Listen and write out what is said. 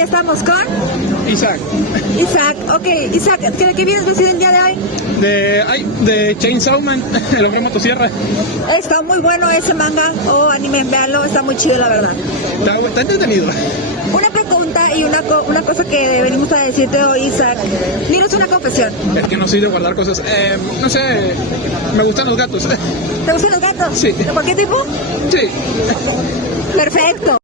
ya estamos con Isaac, Isaac. Ok, Isaac, ¿de qué vienes vestido el día de hoy? de Chainsaw Man, el hombre motosierra. Está muy bueno ese manga o anime, véanlo, está muy chido la verdad. Está entretenido. Una pregunta y una cosa que venimos a decirte hoy, Isaac. Dinos una confesión. Es que no soy de guardar cosas. No sé, me gustan los gatos. ¿Te gustan los gatos? Sí. ¿De cualquier tipo? Sí. Perfecto.